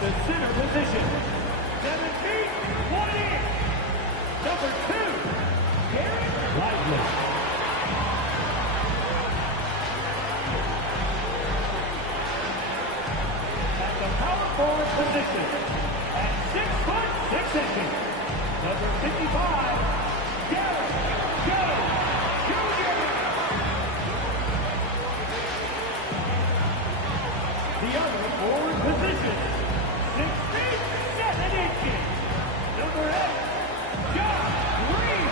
the center position. 7 feet, 1 inch. Number 2, Garrett Lively. At the power forward position, at 6 foot 6 inches. Number 55, Garrett Jones Jr. The other forward position, 6 feet 7 inches. Number 8, John Green.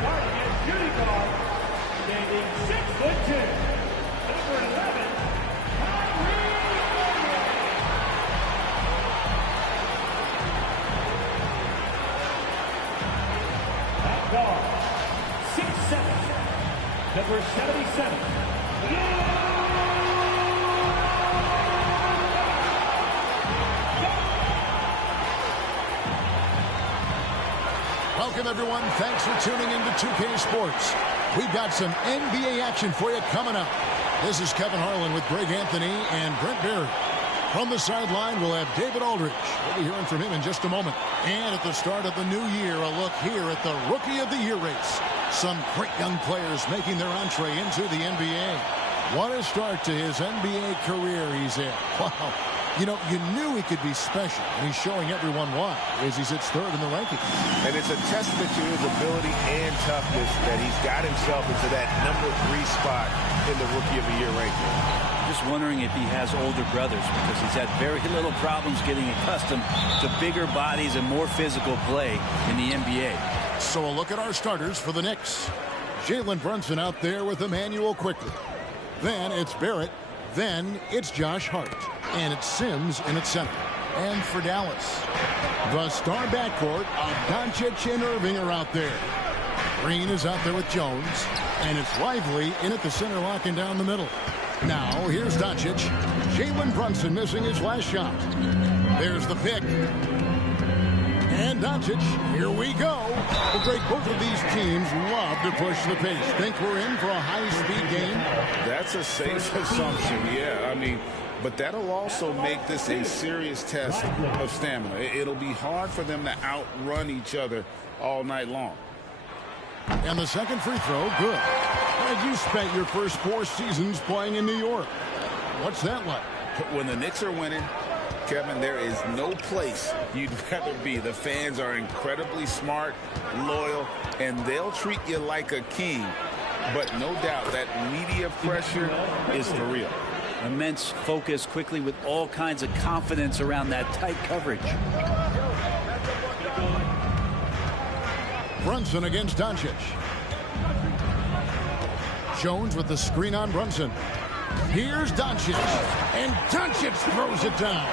Starting at shooting guard, standing 6'2", number 11, Kyrie Irving. At guard, 6'7", number 77. Welcome, everyone. Thanks for tuning in to 2K Sports. We've got some NBA action for you coming up. This is Kevin Harlan with Greg Anthony and Brent Barry. From the sideline, we'll have David Aldridge. We'll be hearing from him in just a moment. And at the start of the new year, a look here at the Rookie of the Year race. Some great young players making their entree into the NBA. What a start to his NBA career he's in. Wow. You know, you knew he could be special, and he's showing everyone why as he sits third in the rankings. And it's a testament to his ability and toughness that he's got himself into that number 3 spot in the Rookie of the Year ranking. Just wondering if he has older brothers, because he's had very little problems getting accustomed to bigger bodies and more physical play in the NBA. So a look at our starters for the Knicks. Jalen Brunson out there with Emmanuel quickly. Then it's Barrett. Then it's Josh Hart. And it's Sims in its center. And for Dallas, the star backcourt of Doncic and Irving are out there. Green is out there with Jones. And it's Lively in at the center, locking down the middle. Now, here's Doncic. Jalen Brunson missing his last shot. There's the pick. And Doncic, here we go. Well, Greg, both of these teams love to push the pace. Think we're in for a high-speed game? That's a safe assumption, yeah. I mean, but that'll also make this a serious test of stamina. It'll be hard for them to outrun each other all night long. And the second free throw, good. Greg, you spent your first 4 seasons playing in New York. What's that like? When the Knicks are winning, Kevin, there is no place you'd rather be. The fans are incredibly smart, loyal, and they'll treat you like a king. But no doubt that media pressure is for real. Immense focus, quickly with all kinds of confidence around that tight coverage. Brunson against Doncic. Jones with the screen on Brunson. Here's Doncic. And Doncic throws it down.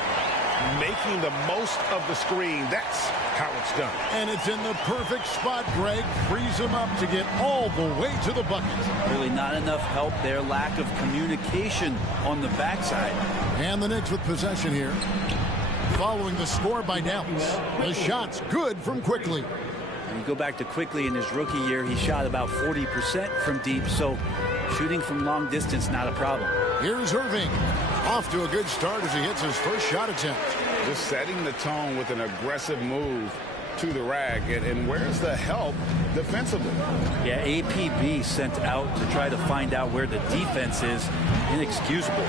Making the most of the screen. That's how it's done. And it's in the perfect spot, Greg. Frees him up to get all the way to the bucket. Really not enough help there. Lack of communication on the backside. And the Knicks with possession here. Following the score by Dallas. The shot's good from Quickly. And you go back to Quickly in his rookie year, he shot about 40% from deep, so shooting from long distance, not a problem. Here's Irving. Off to a good start as he hits his first shot attempt. Just setting the tone with an aggressive move to the rack. And where's the help defensively? Yeah, APB sent out to try to find out where the defense is. Inexcusable.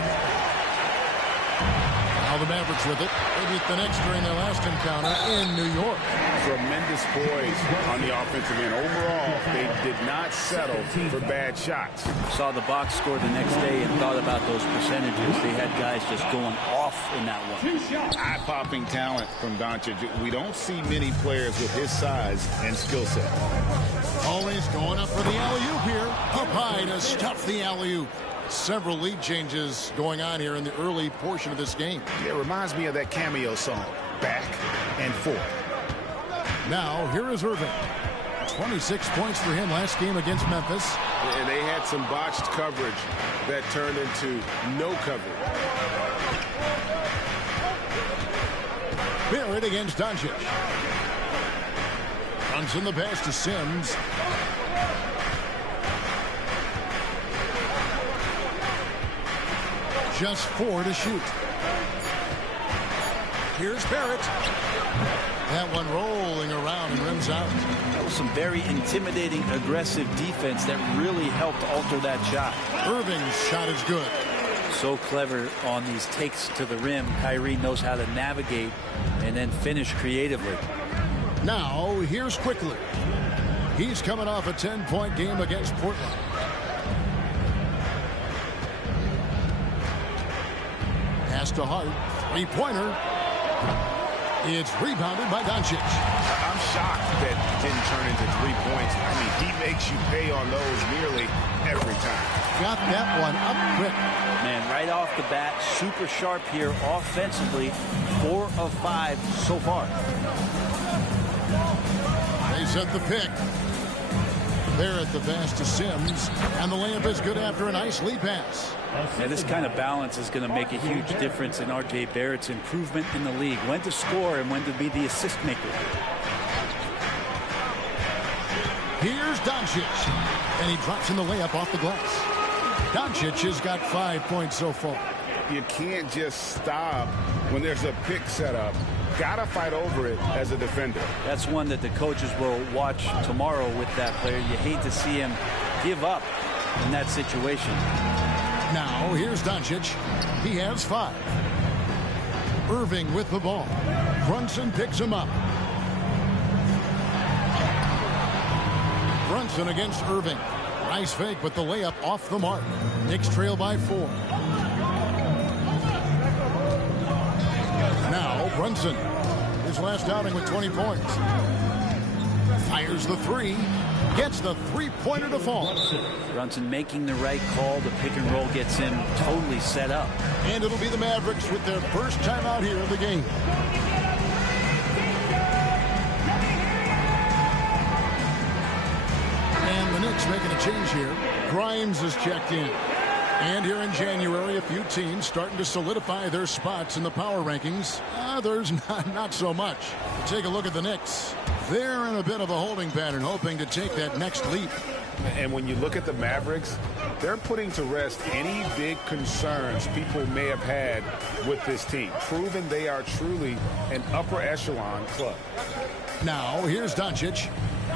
Now the Mavericks with it. They beat the Knicks during their last encounter in New York. Tremendous poise on the offensive end. Overall, they did not settle for bad shots. Saw the box score the next day and thought about those percentages. They had guys just going off in that one. Eye-popping talent from Doncic. We don't see many players with his size and skill set. Always going up for the alley-oop here. Up high to stuff the alley-oop. Several lead changes going on here in the early portion of this game. Yeah, it reminds me of that Cameo song, Back and Forth. Now, here is Irving. 26 points for him last game against Memphis. And they had some botched coverage that turned into no coverage. Barrett against Doncic. Runs in the pass to Sims. just 4 to shoot. Here's Barrett. That one rolling around and rims out. That was some very intimidating, aggressive defense that really helped alter that shot. Irving's shot is good. So clever on these takes to the rim. Kyrie knows how to navigate and then finish creatively. Now, here's Quickly. He's coming off a 10-point game against Portland. Pass to Hart. Three-pointer. It's rebounded by Doncic. I'm shocked that it didn't turn into 3 points. I mean, he makes you pay on those nearly every time. Got that one up quick. Man, right off the bat, super sharp here offensively. 4 of 5 so far. They set the pick. Barrett the pass to Sims. And the layup is good after a nice lead pass. Now, this kind of balance is going to make a huge difference in R.J. Barrett's improvement in the league. When to score and when to be the assist maker. Here's Doncic. And he drops in the layup off the glass. Doncic has got 5 points so far. You can't just stop when there's a pick set up. Gotta fight over it as a defender. That's one that the coaches will watch tomorrow with that player. You hate to see him give up in that situation. Now, here's Doncic. He has 5. Irving with the ball. Brunson picks him up. Brunson against Irving. Nice fake, but the layup off the mark. Knicks trail by 4. Now, Brunson. His last outing with 20 points. Fires the 3. Gets the three-pointer to fall. Brunson making the right call. The pick and roll gets him totally set up. And it'll be the Mavericks with their first time out here in the game. And the Knicks making a change here. Grimes is checked in. And here in January, a few teams starting to solidify their spots in the power rankings. Others, not so much. Take a look at the Knicks. They're in a bit of a holding pattern, hoping to take that next leap. And when you look at the Mavericks, they're putting to rest any big concerns people may have had with this team, proving they are truly an upper echelon club. Now, here's Doncic.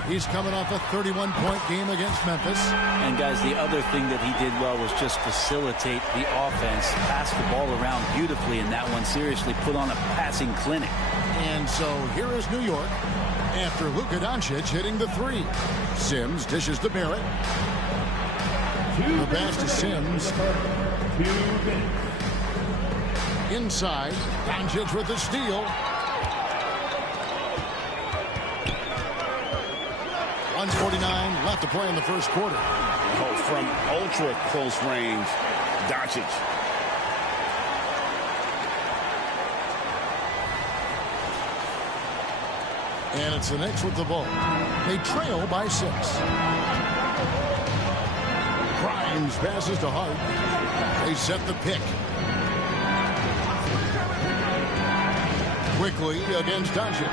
He's coming off a 31-point game against Memphis. And, guys, the other thing that he did well was just facilitate the offense, pass the ball around beautifully in that one, seriously put on a passing clinic. And so here is New York after Luka Doncic hitting the 3. Sims dishes to Barrett. The pass to Sims. Inside, Doncic with the steal. 1:49 left to play in the first quarter. Oh, from ultra close range, Doncic. And it's the Knicks with the ball. They trail by 6. Grimes passes to Hart. They set the pick. Quickly against Doncic.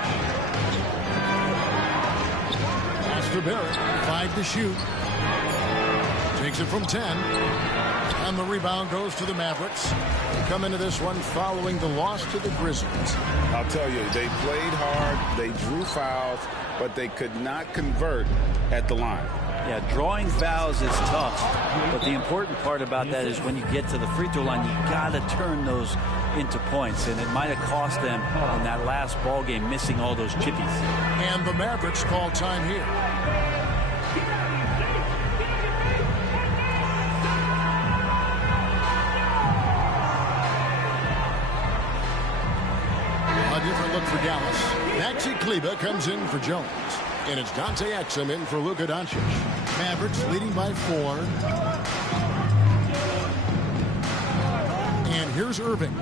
Pass to Barrett. 5 to shoot. Takes it from 10. And the rebound goes to the Mavericks. They come into this one following the loss to the Grizzlies. I'll tell you, they played hard, they drew fouls, but they could not convert at the line. Yeah, drawing fouls is tough, but the important part about that is when you get to the free throw line, you got to turn those into points, and it might have cost them in that last ball game missing all those chippies. And the Mavericks call time here. A different look for Dallas. Maxi Kleber comes in for Jones. And it's Dante Exum in for Luka Doncic. Mavericks leading by 4. And here's Irving.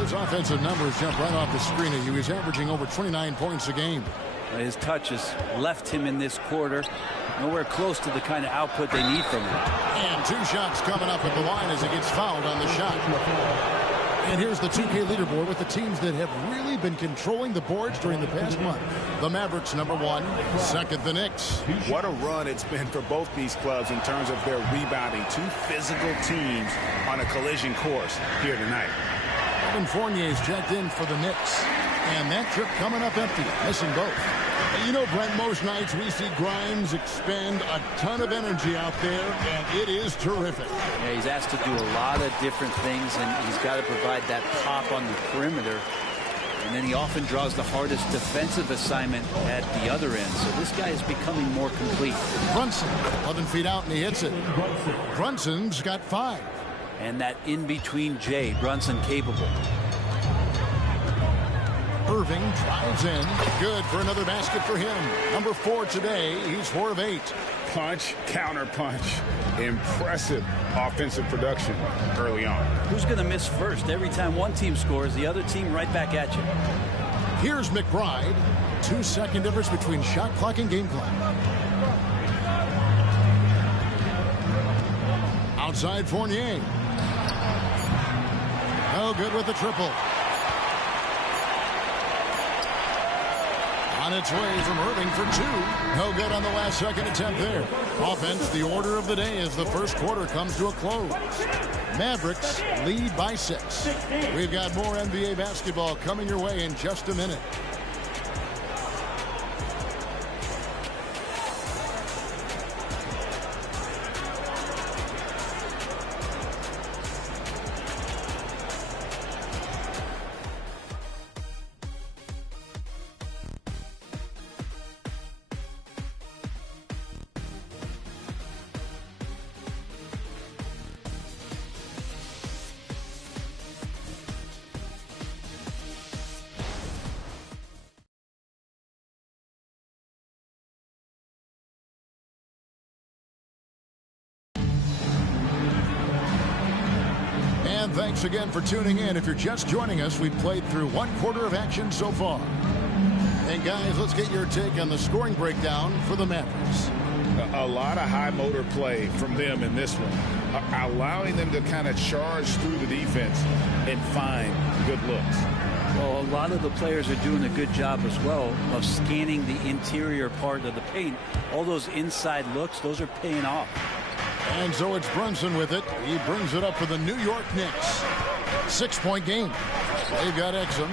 His offensive numbers jump right off the screen at you. He's averaging over 29 points a game. His touch has left him in this quarter. Nowhere close to the kind of output they need from him. And 2 shots coming up at the line as he gets fouled on the shot. And here's the 2K leaderboard with the teams that have really been controlling the boards during the past month. The Mavericks, #1. Second, the Knicks. What a run it's been for both these clubs in terms of their rebounding. Two physical teams on a collision course here tonight. Evan Fournier's checked in for the Knicks. And that trip coming up empty, missing both. You know, Brent, most nights we see Grimes expend a ton of energy out there, and it is terrific. Yeah, he's asked to do a lot of different things, and he's got to provide that pop on the perimeter. And then he often draws the hardest defensive assignment at the other end. So this guy is becoming more complete. Brunson, 11 feet out, and he hits it. Brunson's got 5. And that in-between J, Brunson capable. Irving drives in. Good for another basket for him. #4 today. He's 4 of 8. Punch, counter punch. Impressive offensive production early on. Who's going to miss first? Every time one team scores, the other team right back at you. Here's McBride. 2-second difference between shot clock and game clock. Outside Fournier. No good with the triple. On its way from Irving for 2. No good on the last second attempt there. Offense, the order of the day as the first quarter comes to a close. Mavericks lead by 6. We've got more NBA basketball coming your way in just a minute. And thanks again for tuning in. If you're just joining us, we've played through 1 quarter of action so far. And guys, let's get your take on the scoring breakdown for the Mavericks. A lot of high motor play from them in this one, allowing them to kind of charge through the defense and find good looks. Well, a lot of the players are doing a good job as well of scanning the interior part of the paint. All those inside looks, those are paying off. And so it's Brunson with it. He brings it up for the New York Knicks. 6-point game. They've got Exum.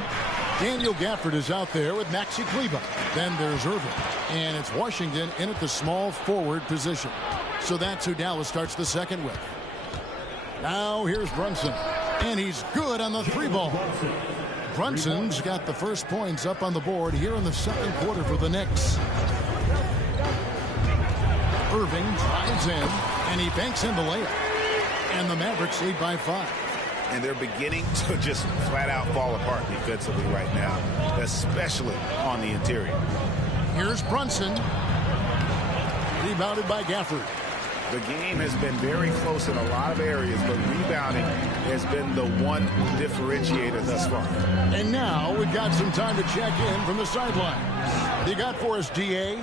Daniel Gafford is out there with Maxi Kleber. Then there's Irving. And it's Washington in at the small forward position. So that's who Dallas starts the second with. Now here's Brunson. And he's good on the 3-ball. Brunson's got the first points up on the board here in the second quarter for the Knicks. Irving drives in, and he banks in the layup. And the Mavericks lead by 5. And they're beginning to just flat out fall apart defensively right now, especially on the interior. Here's Brunson. Rebounded by Gafford. The game has been very close in a lot of areas, but rebounding has been the one differentiator thus far. And now we've got some time to check in from the sideline. What you got for us, DA?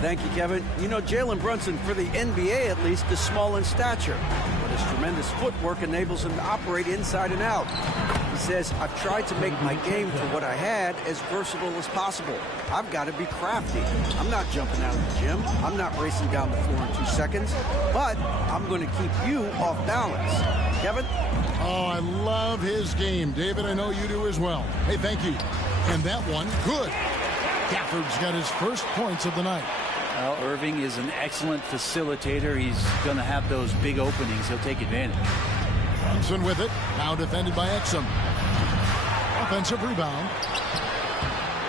Thank you, Kevin. You know, Jalen Brunson, for the NBA at least, is small in stature, but his tremendous footwork enables him to operate inside and out. He says, I've tried to make my game for what I had as versatile as possible. I've got to be crafty. I'm not jumping out of the gym. I'm not racing down the floor in 2 seconds, but I'm going to keep you off balance. Kevin? Oh, I love his game. David, I know you do as well. Hey, thank you. And that one, good. Gafford's got his first points of the night. Well, Irving is an excellent facilitator. He's going to have those big openings. He'll take advantage. Brunson with it. Now defended by Exum. Offensive rebound.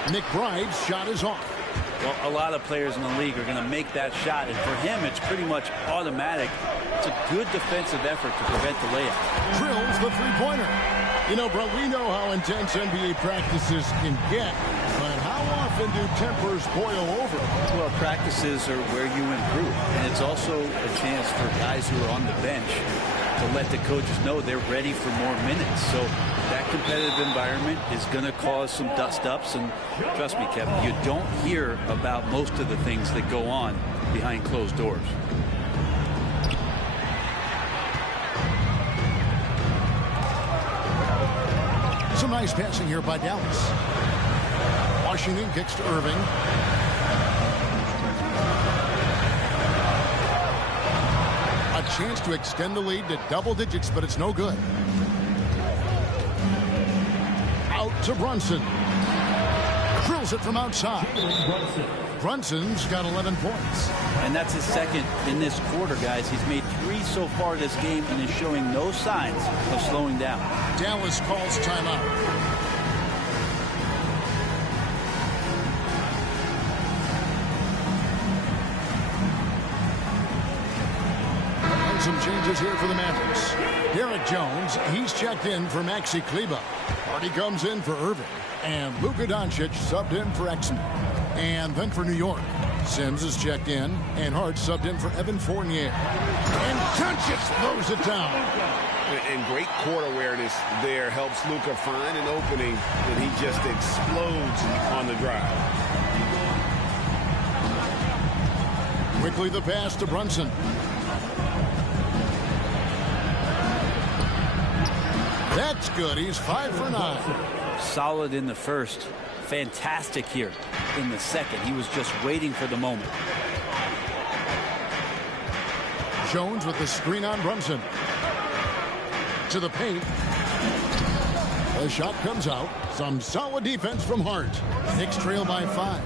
McBride's shot is off. Well, a lot of players in the league are going to make that shot, and for him, it's pretty much automatic. It's a good defensive effort to prevent the layup. Drills the three-pointer. You know, bro, we know how intense NBA practices can get, but how often do tempers boil over? Well, practices are where you improve, and it's also a chance for guys who are on the bench to let the coaches know they're ready for more minutes. So that competitive environment is going to cause some dust-ups, and trust me, Kevin, you don't hear about most of the things that go on behind closed doors. Some nice passing here by Dallas. Washington kicks to Irving. A chance to extend the lead to double digits, but it's no good. Out to Brunson. Drills it from outside. Brunson's got 11 points. And that's his second in this quarter, guys. He's made 3 so far this game and is showing no signs of slowing down. Dallas calls timeout. And some changes here for the Mavericks. Derek Jones, he's checked in for Maxi Kleber. Hardy comes in for Irving. And Luka Doncic subbed in for Exum. And then for New York, Sims is checked in, and Hart subbed in for Evan Fournier. And Doncic throws it down. And great court awareness there helps Luka find an opening, and he just explodes on the drive. Quickly the pass to Brunson. That's good. He's 5 for 9. Solid in the first. Fantastic here in the second. He was just waiting for the moment. Jones with the screen on Brunson. To the paint. The shot comes out. Some solid defense from Hart. Knicks trail by 5.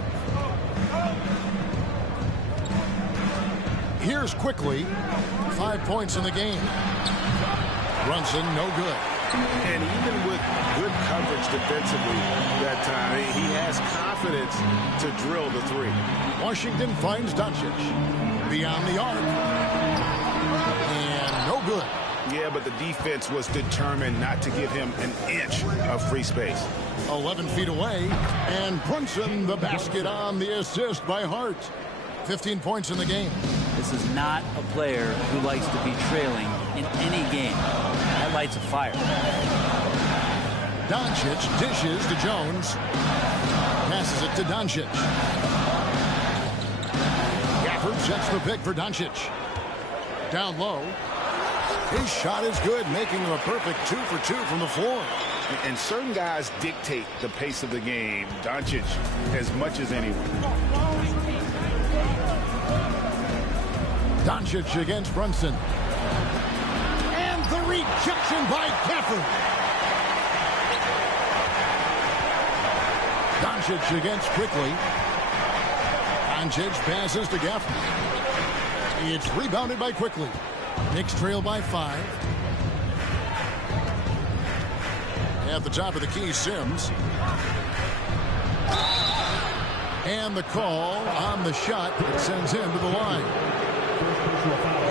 Here's Quickly. 5 points in the game. Brunson, no good. And even with good coverage defensively that time, he has confidence to drill the 3. Washington finds Doncic. Beyond the arc. And no good. Yeah, but the defense was determined not to give him an inch of free space. 11 feet away. And Brunson, the basket on the assist by Hart. 15 points in the game. This is not a player who likes to be trailing in any game. That lights a fire. Doncic dishes to Jones. Passes it to Doncic. Gafford sets the pick for Doncic. Down low. His shot is good, making him a perfect 2 for 2 from the floor. And certain guys dictate the pace of the game. Doncic as much as anyone. Doncic against Brunson. And the rejection by Gafford. Doncic against Quickly. Doncic passes to Gafford. It's rebounded by Quickly. Knicks trail by 5. At the top of the key, Sims. And the call on the shot that sends him to the line.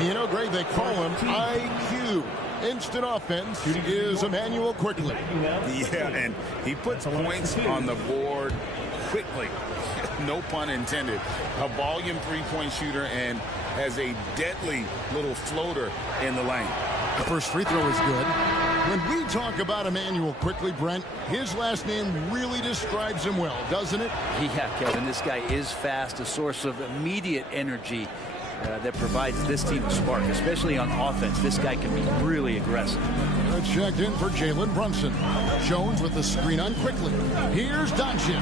You know, Greg, they call him IQ. Instant offense is Emmanuel Quickly. Yeah, and he puts points on the board quickly. No pun intended. A volume three-point shooter and has a deadly little floater in the lane. The first free throw is good. When we talk about Emmanuel Quickly, Brent, his last name really describes him well, doesn't it? Yeah, Kevin, this guy is fast, a source of immediate energy that provides this team a spark, especially on offense. This guy can be really aggressive. Checked in for Jalen Brunson. Jones with the screen on Quickly. Here's Doncic.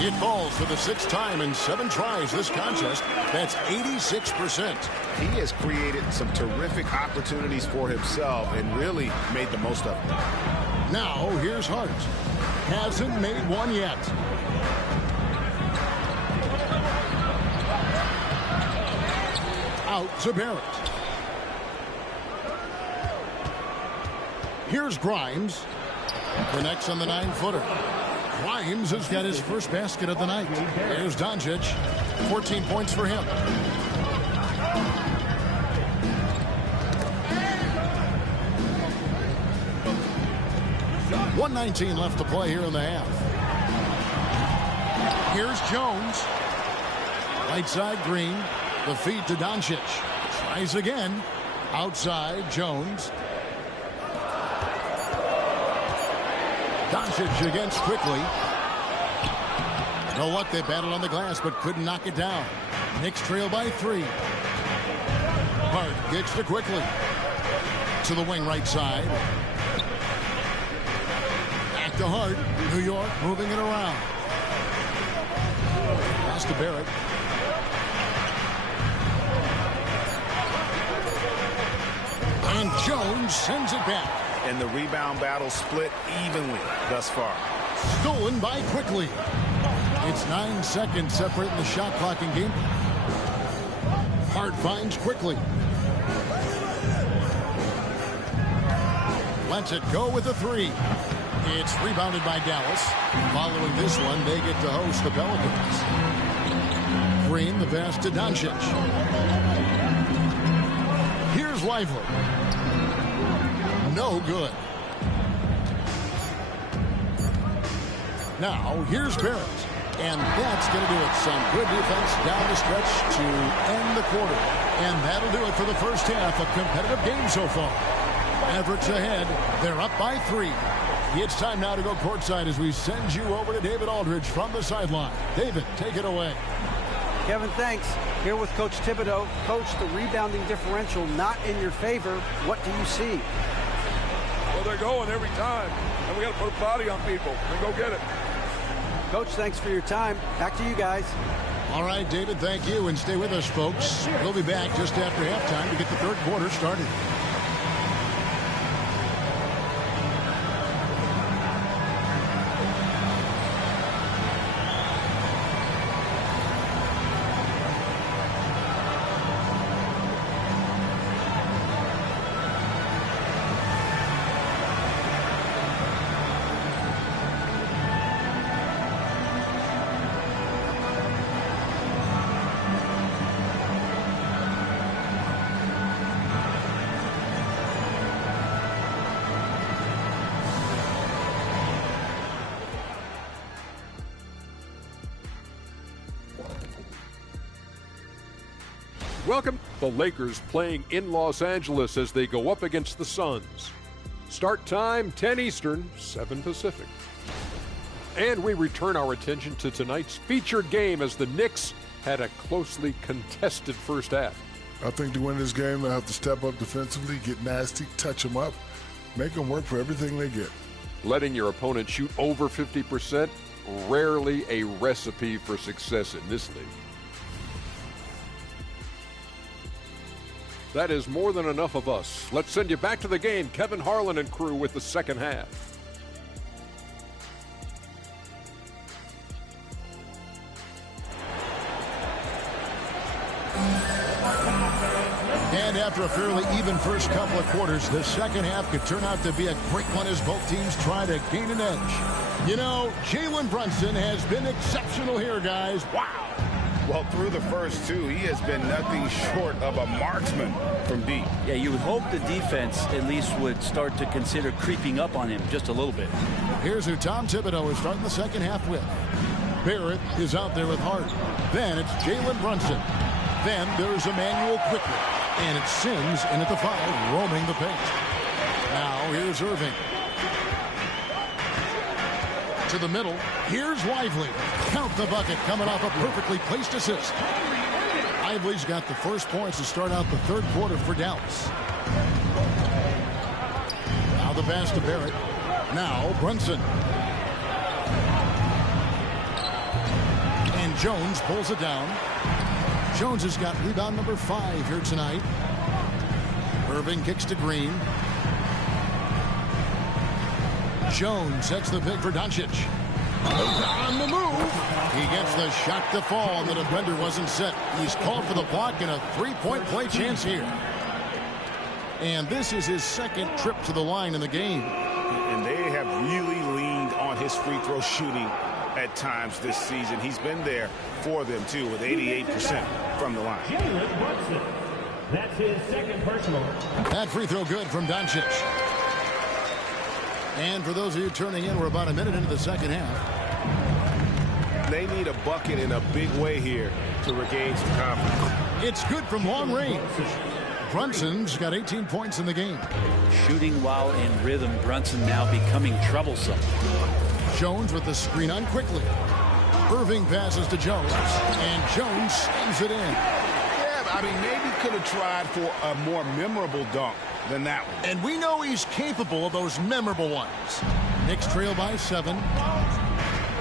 It falls for the 6th time in 7 tries this contest. That's 86%. He has created some terrific opportunities for himself and really made the most of them. Now, here's Hart. Hasn't made one yet. Out to Barrett. Here's Grimes. Connects on the 9-footer. Grimes has got his first basket of the night. Here's Doncic. 14 points for him. .119 left to play here in the half. Here's Jones. Right side, Green. The feed to Doncic. Tries again. Outside, Jones. Doncic against Quickly. No luck, they battled on the glass, but couldn't knock it down. Knicks trail by 3. Hart gets to Quickly. To the wing right side. Back to Hart. New York moving it around. Pass to Barrett. And Jones sends it back. And the rebound battle split evenly thus far. Stolen by Quickly. It's 9 seconds separating the shot clock and game. Hart finds Quickly. Lets it go with a three. It's rebounded by Dallas. Following this one, they get to host the Pelicans. Green, the pass to Doncic. Here's Lively. No good. Now, here's Barrett. And that's going to do it. Some good defense down the stretch to end the quarter. And that'll do it for the first half. A competitive game so far. Mavericks ahead. They're up by 3. It's time now to go courtside as we send you over to David Aldridge from the sideline. David, take it away. Kevin, thanks. Here with Coach Thibodeau. Coach, the rebounding differential not in your favor. What do you see? Well, they're going every time, and we got to put a body on people and go get it. Coach, thanks for your time. Back to you guys. All right, David, thank you, and stay with us, folks. We'll be back just after halftime to get the third quarter started. Welcome. The Lakers playing in Los Angeles as they go up against the Suns. Start time 10 Eastern, 7 Pacific. And we return our attention to tonight's featured game as the Knicks had a closely contested first half. I think to win this game, they'll have to step up defensively, get nasty, touch them up, make them work for everything they get. Letting your opponent shoot over 50%, rarely a recipe for success in this league. That is more than enough of us. Let's send you back to the game. Kevin Harlan and crew with the second half. And after a fairly even first couple of quarters, the second half could turn out to be a great one as both teams try to gain an edge. You know, Jalen Brunson has been exceptional here, guys. Wow. Well, through the first two, he has been nothing short of a marksman from deep. Yeah, you would hope the defense at least would start to consider creeping up on him just a little bit. Here's who Tom Thibodeau is starting the second half with. Barrett is out there with Hart. Then it's Jalen Brunson. Then there's Emmanuel Quickly. And it's Sims in at the 5, roaming the paint. Now here's Irving. To the middle. Here's Lively. Count the bucket coming off a perfectly placed assist. Lively's got the first points to start out the third quarter for Dallas. Now the pass to Barrett. Now Brunson. And Jones pulls it down. Jones has got rebound number 5 here tonight. Irving kicks to Green. Jones sets the pick for Doncic. On the move. He gets the shot to fall, and the defender wasn't set. He's called for the block and a three-point play chance here. And this is his second trip to the line in the game. And they have really leaned on his free throw shooting at times this season. He's been there for them, too, with 88% from the line. Jalen Brunson. That's his second personal. That free throw good from Doncic. And for those of you turning in, we're about a minute into the second half. They need a bucket in a big way here to regain some confidence. It's good from long range. Brunson's got 18 points in the game. Shooting while in rhythm, Brunson now becoming troublesome. Jones with the screen on Quickly. Irving passes to Jones, and Jones slams it in. Yeah, I mean, maybe could have tried for a more memorable dunk than that one. And we know he's capable of those memorable ones. Knicks trail by 7.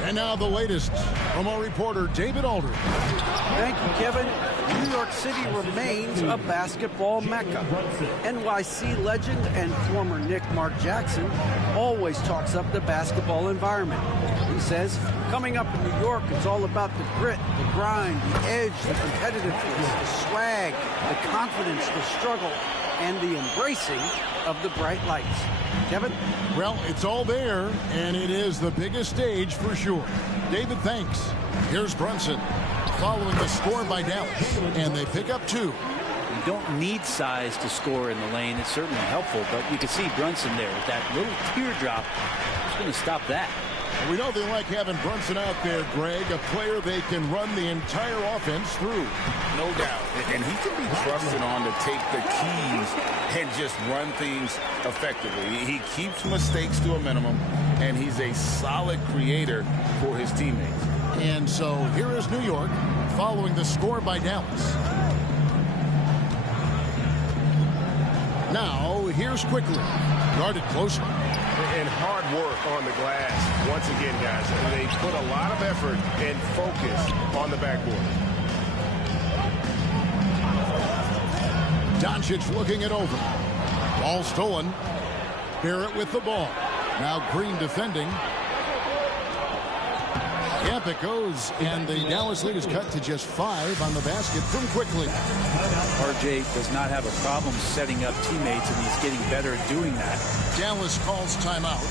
And now the latest from our reporter, David Aldridge. Thank you, Kevin. New York City remains a basketball mecca. NYC legend and former Knick Mark Jackson always talks up the basketball environment. He says, coming up in New York, it's all about the grit, the grind, the edge, the competitiveness, the swag, the confidence, the struggle, and the embracing of the bright lights. Kevin? Well, it's all there, and it is the biggest stage for sure. David, thanks. Here's Brunson following the score by Dallas, and they pick up 2. You don't need size to score in the lane. It's certainly helpful, but you can see Brunson there with that little teardrop. Who's going to stop that? We know they like having Brunson out there, Greg, a player they can run the entire offense through. No doubt. And he can be trusted on to take the keys and just run things effectively. He keeps mistakes to a minimum, and he's a solid creator for his teammates. And so here is New York following the score by Dallas. Now, here's Quickly, guarded closely. And hard work on the glass. Once again, guys, they put a lot of effort and focus on the backboard. Doncic looking it over. Ball stolen. Barrett with the ball. Now Green defending. Up it goes, and the Dallas lead is cut to just 5 on the basket from Quickly. RJ does not have a problem setting up teammates, and he's getting better at doing that. Dallas calls timeout.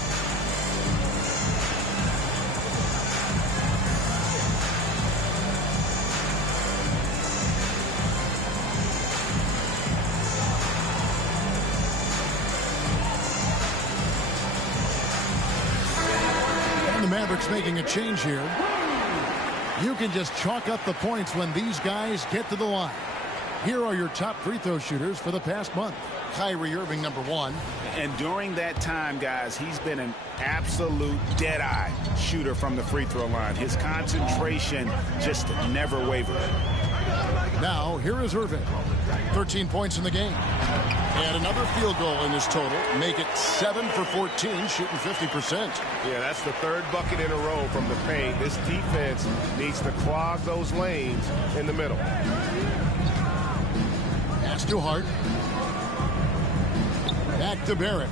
The Mavericks making a change here. You can just chalk up the points when these guys get to the line. Here are your top free throw shooters for the past month. Kyrie Irving, number 1. And during that time, guys, he's been an absolute dead-eye shooter from the free throw line. His concentration just never wavers. Now, here is Irving. 13 points in the game. And another field goal in his total. Make it 7 for 14, shooting 50%. Yeah, that's the 3rd bucket in a row from the paint. This defense needs to clog those lanes in the middle. Pass to Hart. Back to Barrett.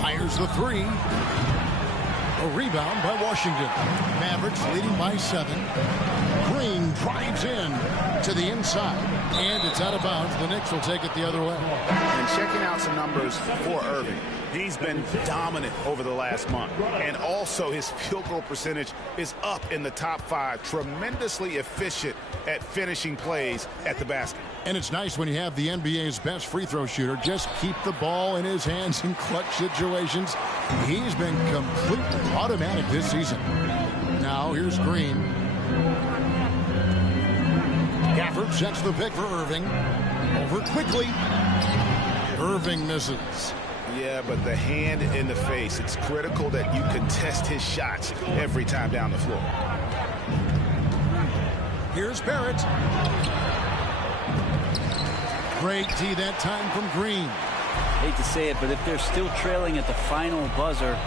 Fires the 3. A rebound by Washington. Mavericks leading by 7. Green drives in to the inside. And it's out of bounds. The Knicks will take it the other way. And checking out some numbers for Irving. He's been dominant over the last month. And also his field goal percentage is up in the top 5. Tremendously efficient at finishing plays at the basket. And it's nice when you have the NBA's best free throw shooter just keep the ball in his hands in clutch situations. He's been completely automatic this season. Now here's Green. Gafford sets the pick for Irving. Over quickly. Irving misses. Yeah, but the hand in the face, it's critical that you contest his shots every time down the floor. Here's Barrett. Great D that time from Green. Hate to say it, but if they're still trailing at the final buzzer,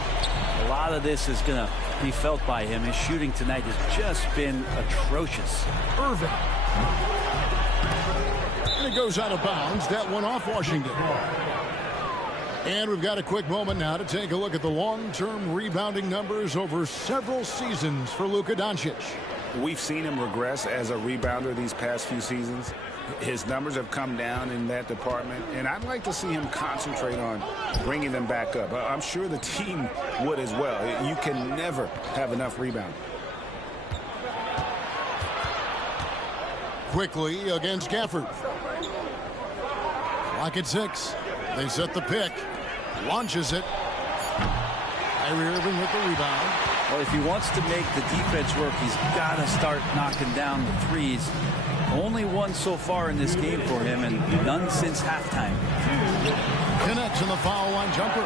a lot of this is going to be felt by him. His shooting tonight has just been atrocious. Irving. And it goes out of bounds. That one off Washington. And we've got a quick moment now to take a look at the long-term rebounding numbers over several seasons for Luka Doncic. We've seen him regress as a rebounder these past few seasons. His numbers have come down in that department, and I'd like to see him concentrate on bringing them back up. I'm sure the team would as well. You can never have enough rebounding. Quickly against Gafford. Clock at 6. They set the pick. Launches it. Kyrie Irving with the rebound. Well, if he wants to make the defense work, he's got to start knocking down the threes. Only one so far in this game for him, and none since halftime. Connects in the foul line jumper.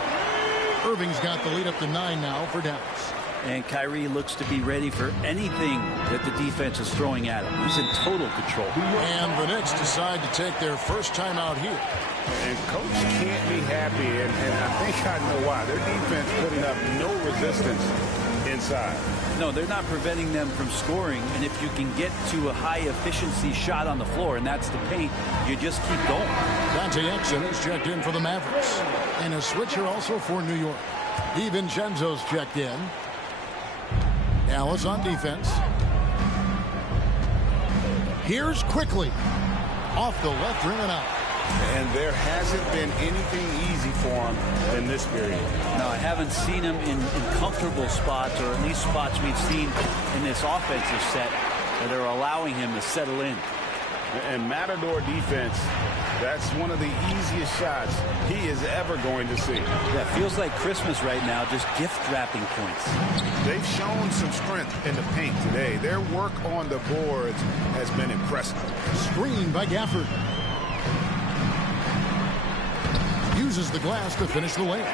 Irving's got the lead up to 9 now for Dallas. And Kyrie looks to be ready for anything that the defense is throwing at him. He's in total control. And the Knicks decide to take their first time out here. And coach can't be happy, and I think I know why. Their defense putting up no resistance inside. No, they're not preventing them from scoring, and if you can get to a high-efficiency shot on the floor, and that's the paint, you just keep going. Dante Exum is checked in for the Mavericks. And a switcher also for New York. DiVincenzo's checked in. Dallas on defense. Here's Quickly. Off the left rim and out. And there hasn't been anything easy for him in this period. No, I haven't seen him in comfortable spots, or at least spots we've seen in this offensive set that are allowing him to settle in. And Matador defense, that's one of the easiest shots he is ever going to see. Yeah, feels like Christmas right now, just gift wrapping points. They've shown some strength in the paint today. Their work on the boards has been impressive. Screen by Gafford. Uses the glass to finish the layup.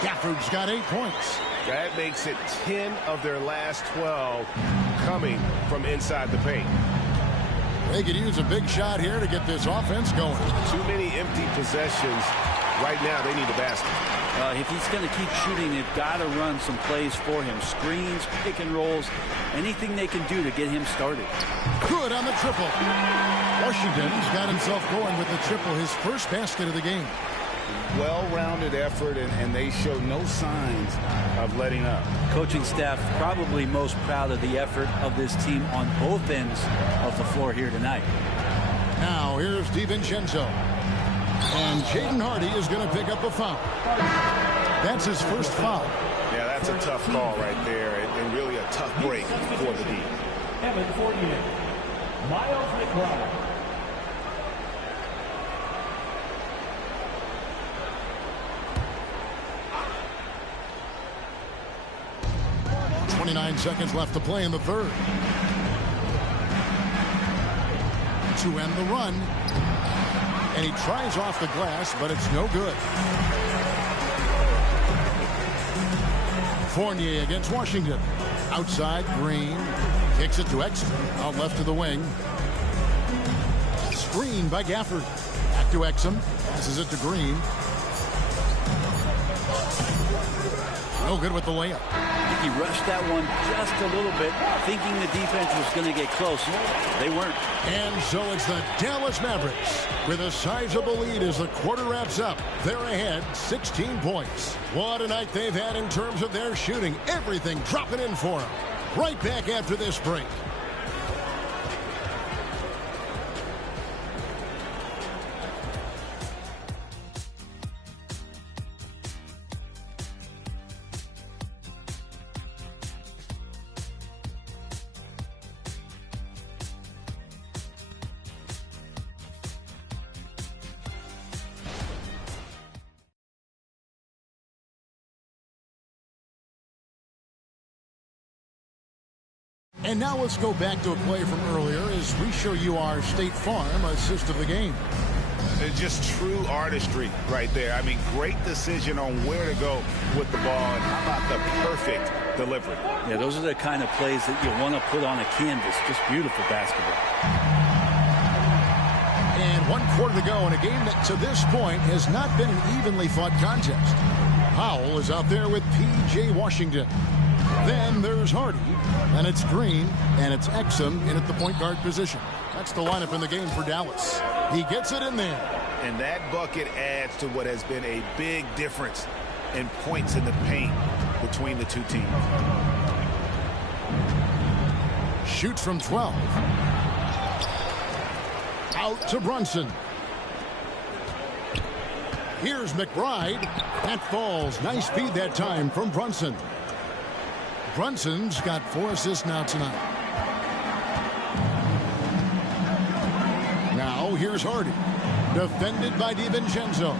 Gafford's got 8 points. That makes it 10 of their last 12 coming from inside the paint. They could use a big shot here to get this offense going. Too many empty possessions. Right now, they need a basket. If he's going to keep shooting, they've got to run some plays for him. Screens, pick and rolls, anything they can do to get him started. Good on the triple. Washington's got himself going with the triple, his first basket of the game. Well-rounded effort, and they show no signs of letting up. Coaching staff probably most proud of the effort of this team on both ends of the floor here tonight. Now here's DiVincenzo. And Jaden Hardy is going to pick up a foul. That's his first foul. Yeah, that's a tough call right there, and really a tough break for the D. Evan Fournier. Miles McBride. 29 seconds left to play in the third. To end the run. And he tries off the glass, but it's no good. Fournier against Washington. Outside, Green. Kicks it to Exum. Out left to the wing. Screen by Gafford. Back to Exum. Passes it to Green. No good with the layup. I think he rushed that one just a little bit, thinking the defense was going to get close. They weren't. And so it's the Dallas Mavericks with a sizable lead as the quarter wraps up. They're ahead 16 points. What a night they've had in terms of their shooting. Everything dropping in for them. Right back after this break. And now let's go back to a play from earlier as we show you our State Farm assist of the game. It's just true artistry right there. I mean, great decision on where to go with the ball, and how about the perfect delivery? Yeah, those are the kind of plays that you want to put on a canvas. Just beautiful basketball. And 1 quarter to go in a game that to this point has not been an evenly fought contest. Powell is out there with P.J. Washington. Then there's Hardy, and it's Green, and it's Exum in at the point guard position. That's the lineup in the game for Dallas. He gets it in there. And that bucket adds to what has been a big difference in points in the paint between the two teams. Shoots from 12. Out to Brunson. Here's McBride. That falls. Nice feed that time from Brunson. Brunson's got 4 assists now tonight. Now here's Hardy. Defended by DiVincenzo.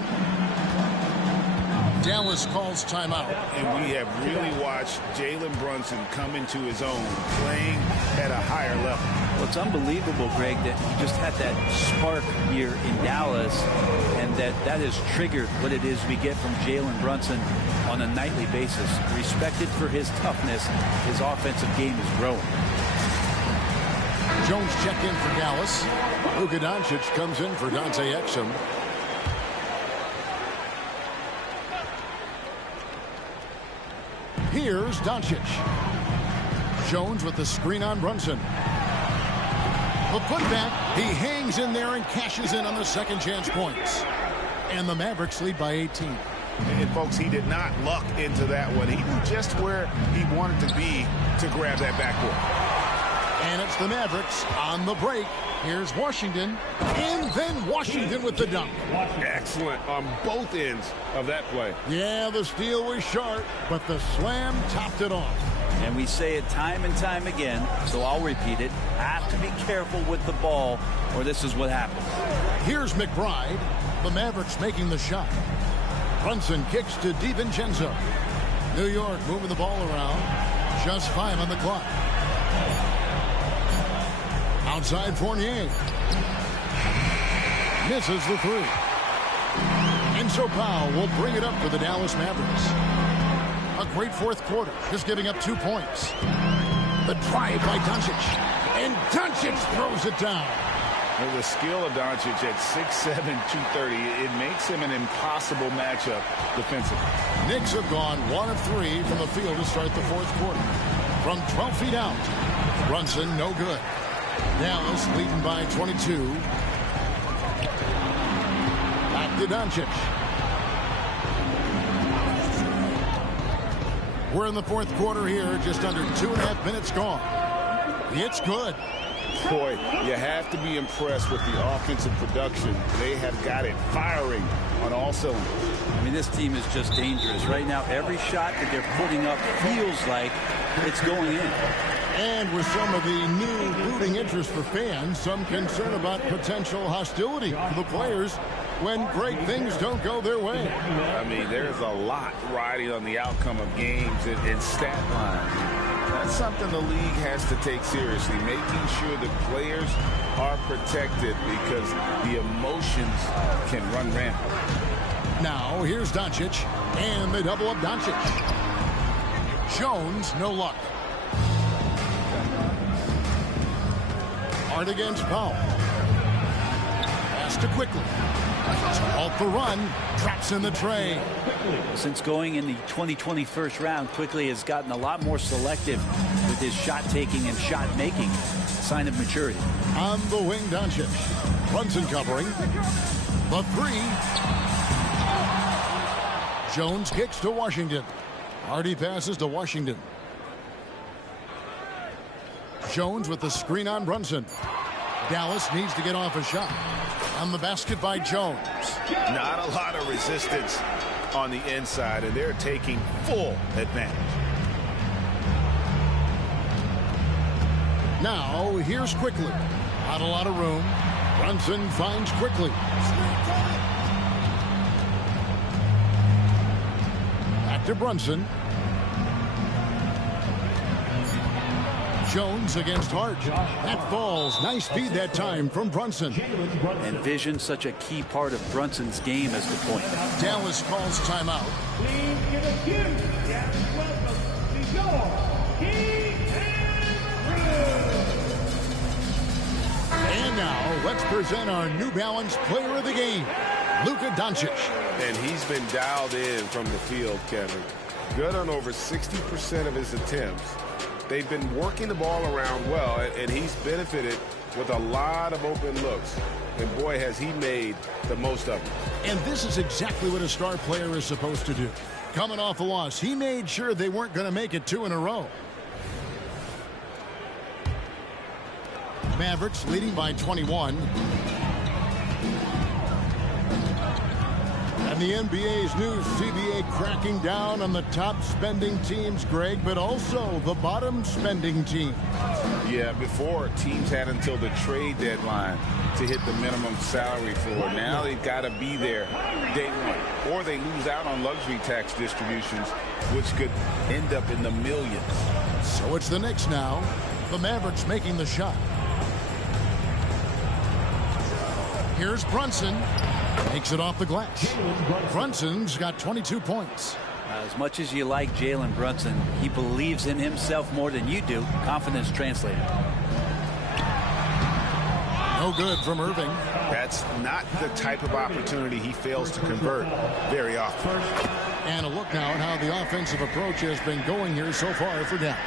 Dallas calls timeout. And we have really watched Jalen Brunson come into his own, playing at a higher level. Well, it's unbelievable, Greg, that he just had that spark here in Dallas, and that has triggered what it is we get from Jalen Brunson on a nightly basis. Respected for his toughness, his offensive game is growing. Jones check in for Dallas. Luka Doncic comes in for Dante Exum. Here's Doncic. Jones with the screen on Brunson. The putback, he hangs in there and cashes in on the second chance points. And the Mavericks lead by 18. And folks, he did not luck into that one. He knew just where he wanted to be to grab that backboard. And it's the Mavericks on the break. Here's Washington, and then Washington with the dunk. Excellent on both ends of that play. Yeah, the steal was sharp, but the slam topped it off. And we say it time and time again, so I'll repeat it. Have to be careful with the ball, or this is what happens. Here's McBride. The Mavericks making the shot. Brunson kicks to DiVincenzo. New York moving the ball around. Just 5 on the clock. Outside Fournier. Misses the 3. And so Powell will bring it up for the Dallas Mavericks. A great fourth quarter, just giving up 2 points. The drive by Doncic. And Doncic throws it down. With the skill of Doncic at 6'7", 230, it makes him an impossible matchup defensively. Knicks have gone 1 of 3 from the field to start the fourth quarter. From 12 feet out, Brunson no good. Dallas leading by 22. Back to Doncic. We're in the fourth quarter here, just under 2.5 minutes gone. It's good. Boy, you have to be impressed with the offensive production. They have got it firing on all cylinders. I mean, this team is just dangerous. Right now, every shot that they're putting up feels like it's going in. And with some of the new rooting interest for fans, some concern about potential hostility for the players when great things don't go their way. I mean, there's a lot riding on the outcome of games and stat lines. That's something the league has to take seriously, making sure the players are protected because the emotions can run rampant. Now, here's Doncic, and they double up Doncic. Jones, no luck. Hard against Powell. Pass to Quickly. Off the run, traps in the tray. Since going in the 2020 first round, Quickly has gotten a lot more selective with his shot taking and shot making. Sign of maturity. On the wing, Doncic. Brunson covering. The 3. Jones kicks to Washington. Hardy passes to Washington. Jones with the screen on Brunson. Dallas needs to get off a shot. On the basket by Jones. Not a lot of resistance on the inside, and they're taking full advantage. Now, here's Quickly. Not a lot of room. Brunson finds Quickly. Back to Brunson. Jones against Hart. That falls. Nice feed that time from Brunson. And vision, such a key part of Brunson's game as the point. Dallas calls timeout. Please give a huge welcome to your King And now, let's present our New Balance player of the game, Luka Doncic. And he's been dialed in from the field, Kevin. Good on over 60% of his attempts. They've been working the ball around well, and he's benefited with a lot of open looks. And boy, has he made the most of it. And this is exactly what a star player is supposed to do. Coming off a loss, he made sure they weren't going to make it 2 in a row. Mavericks leading by 21. And the NBA's new CBA cracking down on the top spending teams, Greg, but also the bottom spending teams. Yeah, before teams had until the trade deadline to hit the minimum salary floor. Now they've got to be there day one, or they lose out on luxury tax distributions, which could end up in the millions. So it's the Knicks now. The Mavericks making the shot. Here's Brunson. Makes it off the glass. Brunson's got 22 points. As much as you like Jalen Brunson, he believes in himself more than you do. Confidence translated. No good from Irving. That's not the type of opportunity he fails to convert very often. And a look now at how the offensive approach has been going here so far for Dallas.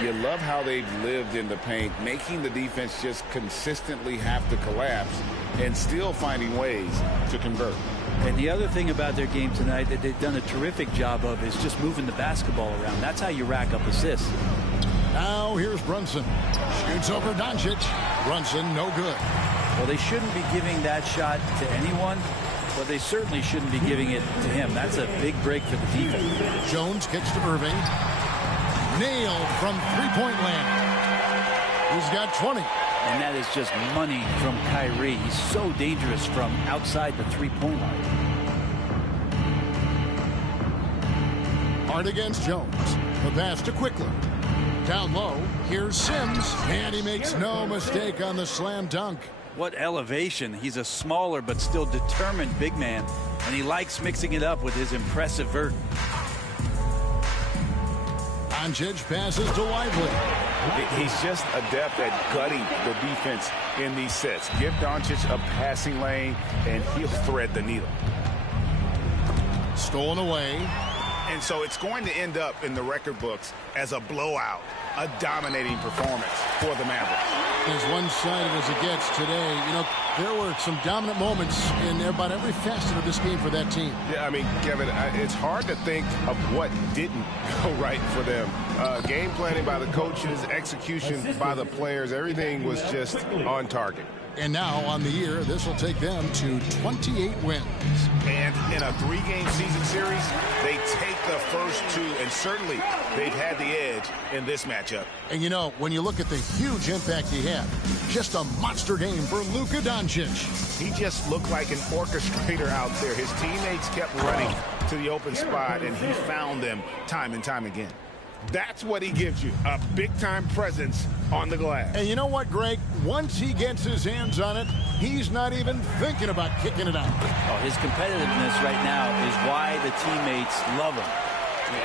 You love how they've lived in the paint, making the defense just consistently have to collapse and still finding ways to convert. And the other thing about their game tonight that they've done a terrific job of is just moving the basketball around. That's how you rack up assists. Now here's Brunson. Shoots over Doncic. Brunson, no good. Well, they shouldn't be giving that shot to anyone, but they certainly shouldn't be giving it to him. That's a big break for the defense. Jones kicks to Irving. Nailed from three-point land. He's got 20. And that is just money from Kyrie. He's so dangerous from outside the three-point line. Hard against Jones. The pass to Quickly. Down low, here's Sims, and he makes no mistake on the slam dunk. What elevation. He's a smaller but still determined big man, and he likes mixing it up with his impressive vert. Doncic passes to Lively. He's just adept at gutting the defense in these sets. Give Doncic a passing lane, and he'll thread the needle. Stolen away. And so it's going to end up in the record books as a blowout, a dominating performance for the Mavericks. As one-sided as it gets today, you know, there were some dominant moments in about every facet of this game for that team. Yeah, I mean, Kevin, it's hard to think of what didn't go right for them. Game planning by the coaches, execution by the players, everything was just on target. And now on the year, this will take them to 28 wins. And in a three-game season series, they take the first two, and certainly they've had the edge in this matchup. And you know, when you look at the huge impact he had, just a monster game for Luka Doncic. He just looked like an orchestrator out there. His teammates kept running to the open spot, and he found them time and time again. That's what he gives you, a big-time presence on the glass. And you know what, Greg? Once he gets his hands on it, he's not even thinking about kicking it out. Oh, his competitiveness right now is why the teammates love him.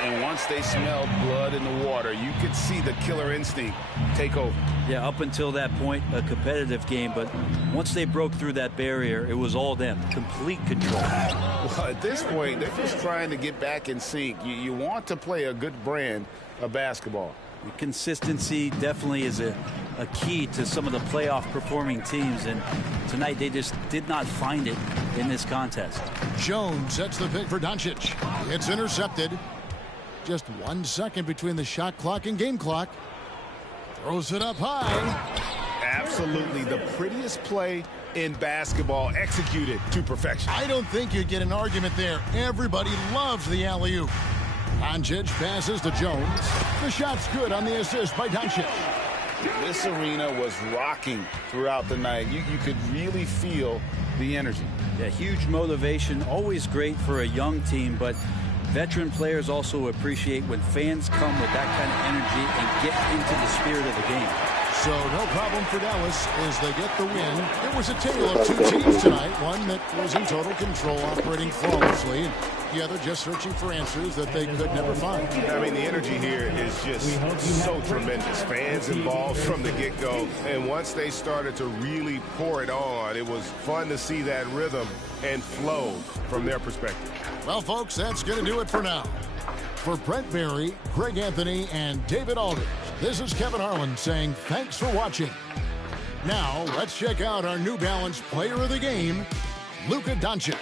And once they smelled blood in the water, you could see the killer instinct take over. Yeah, up until that point, a competitive game. But once they broke through that barrier, it was all them. Complete control. Well, at this point, they're just trying to get back in sync. You want to play a good brand of basketball. Consistency definitely is a key to some of the playoff performing teams, and tonight they just did not find it in this contest. Jones sets the pick for Doncic. It's intercepted. Just 1 second between the shot clock and game clock. Throws it up high. Absolutely the prettiest play in basketball, executed to perfection. I don't think you'd get an argument there. Everybody loves the alley-oop. Doncic passes to Jones. The shot's good on the assist by Doncic. This arena was rocking throughout the night. You could really feel the energy. Yeah, huge motivation, always great for a young team, but veteran players also appreciate when fans come with that kind of energy and get into the spirit of the game. So no problem for Dallas as they get the win. It was a tale of two teams tonight. One that was in total control, operating flawlessly. The other just searching for answers that they could never find. I mean, the energy here is just so tremendous. Fans involved from the get-go. And once they started to really pour it on, it was fun to see that rhythm and flow from their perspective. Well, folks, that's going to do it for now. For Brent Berry, Greg Anthony, and David Aldridge, this is Kevin Harlan saying thanks for watching. Now, let's check out our New Balance player of the game, Luka Doncic.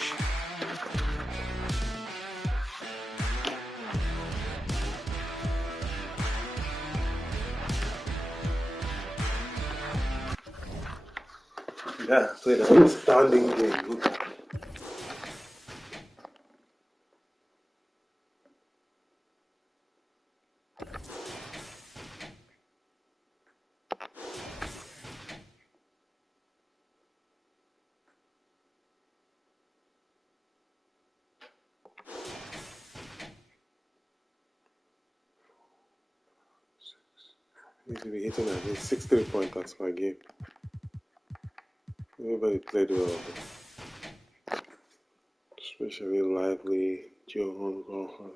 Yeah, played an outstanding game. He's to be hitting at least 6 3-pointers per game. Everybody played well. Especially Lively, Joe Home.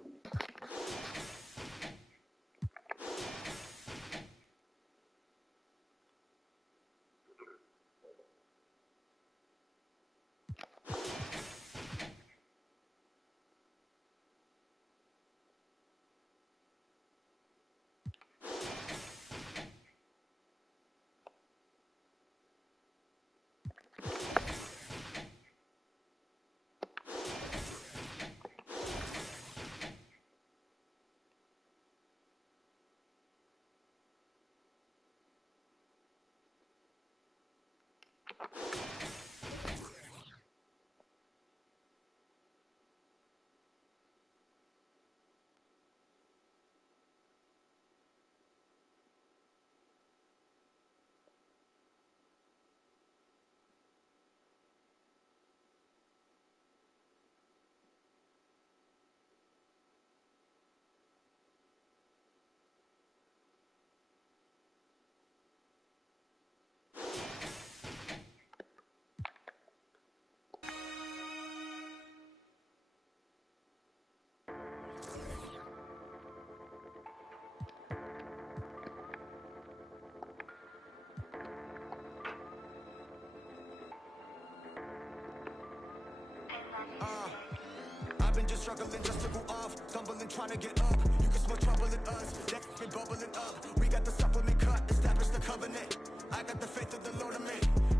I've been just struggling just to go off, stumbling, trying to get up. You can smell trouble in us, that's been bubbling up. We got the supplement cut, establish the covenant. I got the faith of the Lord in me.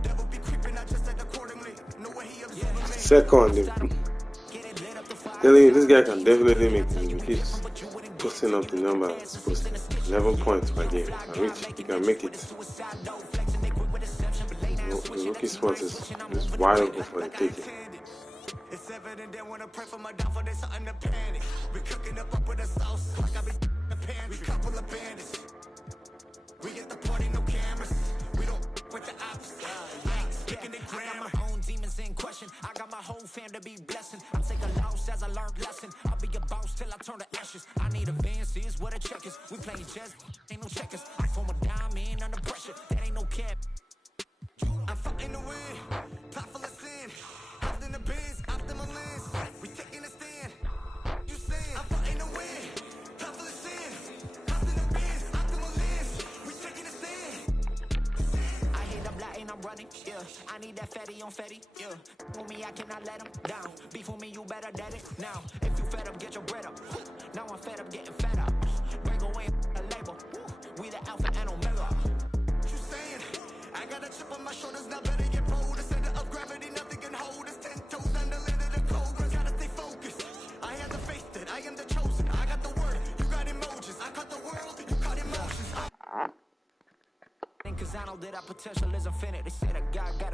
Devil be creeping, I just act accordingly. Know what he absorbing me. Second, telling you, this guy can definitely make it. He keeps posting up the number. 11 points per game. He can make it. The rookie spot is wide open for the taking. It's evident they wanna pray for my downfall, there's something to panic. We cooking up with a sauce, like I be the pan. We couple of bandits. We get the party, no cameras. We don't with the opposite. Speaking the grammar. I got my own demons in question. I got my whole fam to be blessing. I take a loss as I learned lesson. I'll be a boss till I turn to ashes. I need advances where the check is. We playing chess, ain't no checkers. I form a diamond under pressure. That ain't no cap. I'm fighting the win. Pot full of sin. After the biz, after my lens. We taking a stand. You saying I'm fighting the win. Pot full of sin. After the biz, after my lens. We taking a stand. I hit up Latin, I'm running. Yeah, I need that fatty on fatty. Yeah, for me, I cannot let him down. Beef for me, you better dead it now. If you fed up, get your bread up. Now I'm fed up, getting fed up. Break away a label. We the alpha and omega. You saying I got a chip on my shoulders, now better get bold. The center of gravity, nothing can hold us. 10 toes under the cobras, gotta stay focused. I have the faith that I am the chosen. I got the word, you got emojis. I caught the world, you caught emotions. Cause I know that our potential is infinite. They said that God got